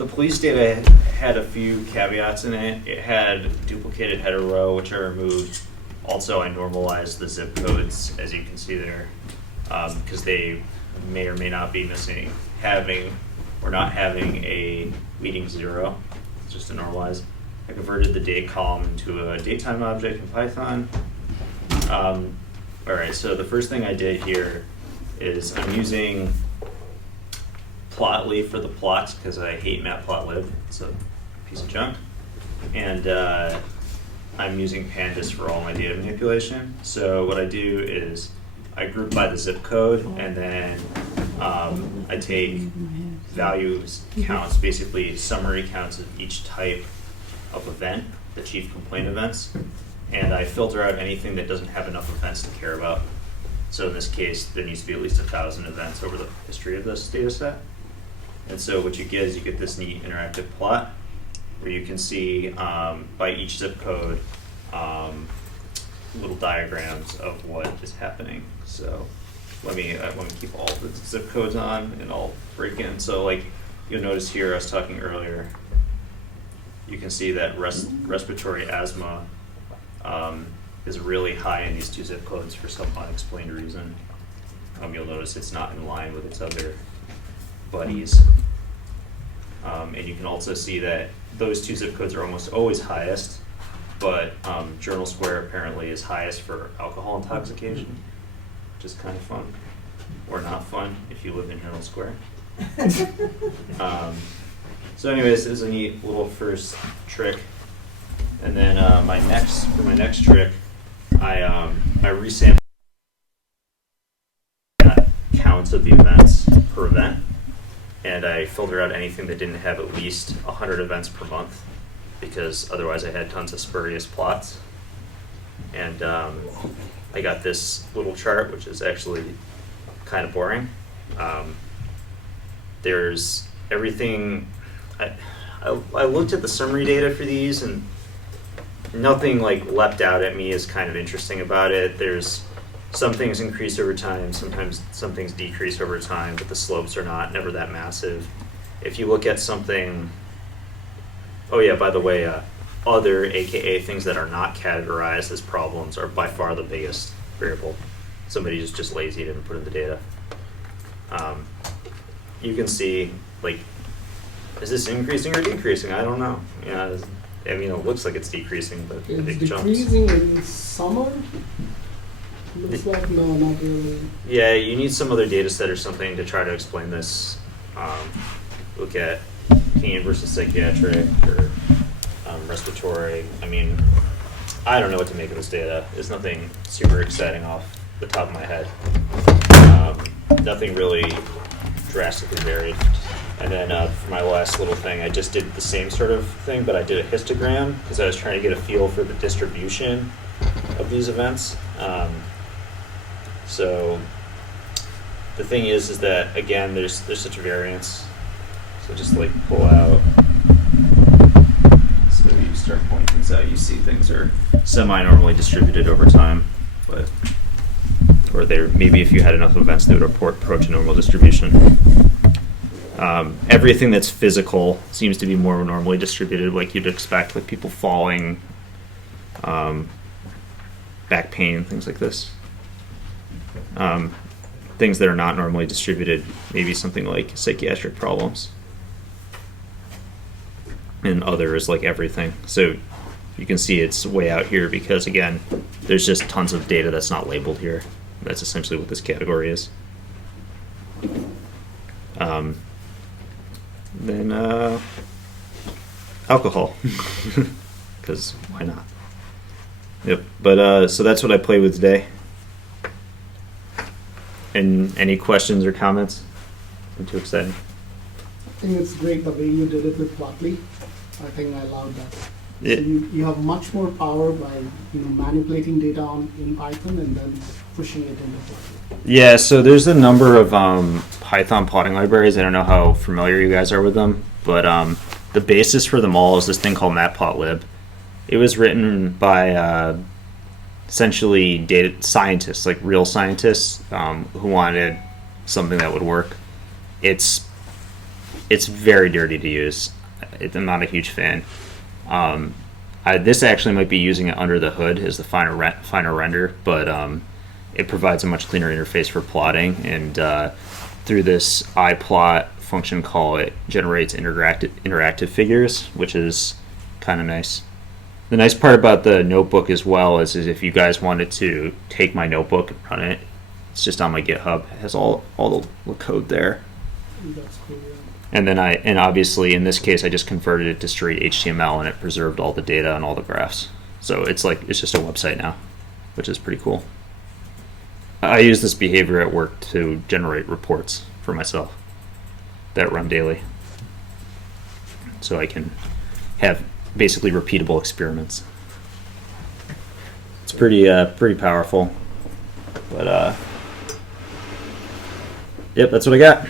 the police data had a few caveats in it. It had duplicated header row, which I removed. Also, I normalized the zip codes, as you can see there, because they may or may not be having a leading 0. It's just to normalize. I converted the date column into a datetime object in Python. All right, so the first thing I did here is I'm using Plotly for the plots because I hate matplotlib. It's a piece of junk. And I'm using pandas for all my data manipulation. So what I do is I group by the zip code, and then I take values counts, basically summary counts of each type of event, the chief complaint events, and I filter out anything that doesn't have enough events to care about. So in this case, there needs to be at least 1,000 events over the history of this data set. And so what you get is you get this neat interactive plot where you can see by each zip code little diagrams of what is happening. So let me keep all the zip codes on and I'll break in. So like you'll notice here, I was talking earlier, you can see that respiratory asthma is really high in these 2 zip codes for some unexplained reason. You'll notice it's not in line with its other buddies. And you can also see that those 2 zip codes are almost always highest, but Journal Square apparently is highest for alcohol intoxication, which is kind of fun, or not fun if you live in Journal Square. So anyways, this is a neat little first trick. And then for my next trick, I resample counts of the events per event, and I filter out anything that didn't have at least 100 events per month, because otherwise I had tons of spurious plots. And I got this little chart, which is actually kind of boring. There's everything. I looked at the summary data for these, and nothing like leapt out at me as kind of interesting about it. There's some things increase over time, sometimes some things decrease over time, but the slopes are never that massive. If you look at something, oh yeah, by the way, other AKA things that are not categorized as problems are by far the biggest variable. Somebody is just lazy, didn't put in the data. You can see, like, is this increasing or decreasing? I don't know. Yeah, I mean, it looks like it's decreasing, but the big jumps. It's decreasing in summer? Looks like no, not really. Yeah, you need some other data set or something to try to explain this. Look at pain versus psychiatric or respiratory. I mean, I don't know what to make of this data. There's nothing super exciting off the top of my head. Nothing really drastically varied. And then for my last little thing, I just did the same sort of thing, but I did a histogram because I was trying to get a feel for the distribution of these events. So the thing is that again, there's such a variance. So just like pull out. So you start pulling things out, you see things are semi-normally distributed over time, but or maybe if you had enough events, they would approach a normal distribution. Everything that's physical seems to be more normally distributed, like you'd expect, like people falling, back pain, things like this. Things that are not normally distributed, maybe something like psychiatric problems. And other is like everything. So you can see it's way out here because, again, there's just tons of data that's not labeled here. That's essentially what this category is. Then alcohol, because why not? Yep. But so that's what I played with today. And any questions or comments? I'm too excited. I think it's great the way you did it with Plotly. I think I allowed that. Yeah. So you have much more power by manipulating data in Python and then pushing it into Plotly. Yeah, so there's a number of Python plotting libraries. I don't know how familiar you guys are with them, but the basis for them all is this thing called matplotlib. It was written by essentially data scientists, like real scientists, who wanted something that would work. It's it's very dirty to use. I'm not a huge fan. This actually might be using it under the hood as the finer render, but it provides a much cleaner interface for plotting, and through this iPlot function call, it generates interactive figures, which is kind of nice. The nice part about the notebook as well is if you guys wanted to take my notebook and run it, it's just on my GitHub. It has all the code there. That's cool. Yeah. And then obviously in this case I just converted it to straight HTML and it preserved all the data and all the graphs. So it's just a website now, which is pretty cool. I use this behavior at work to generate reports for myself that run daily. So I can have basically repeatable experiments. It's pretty powerful. But yep, that's what I got.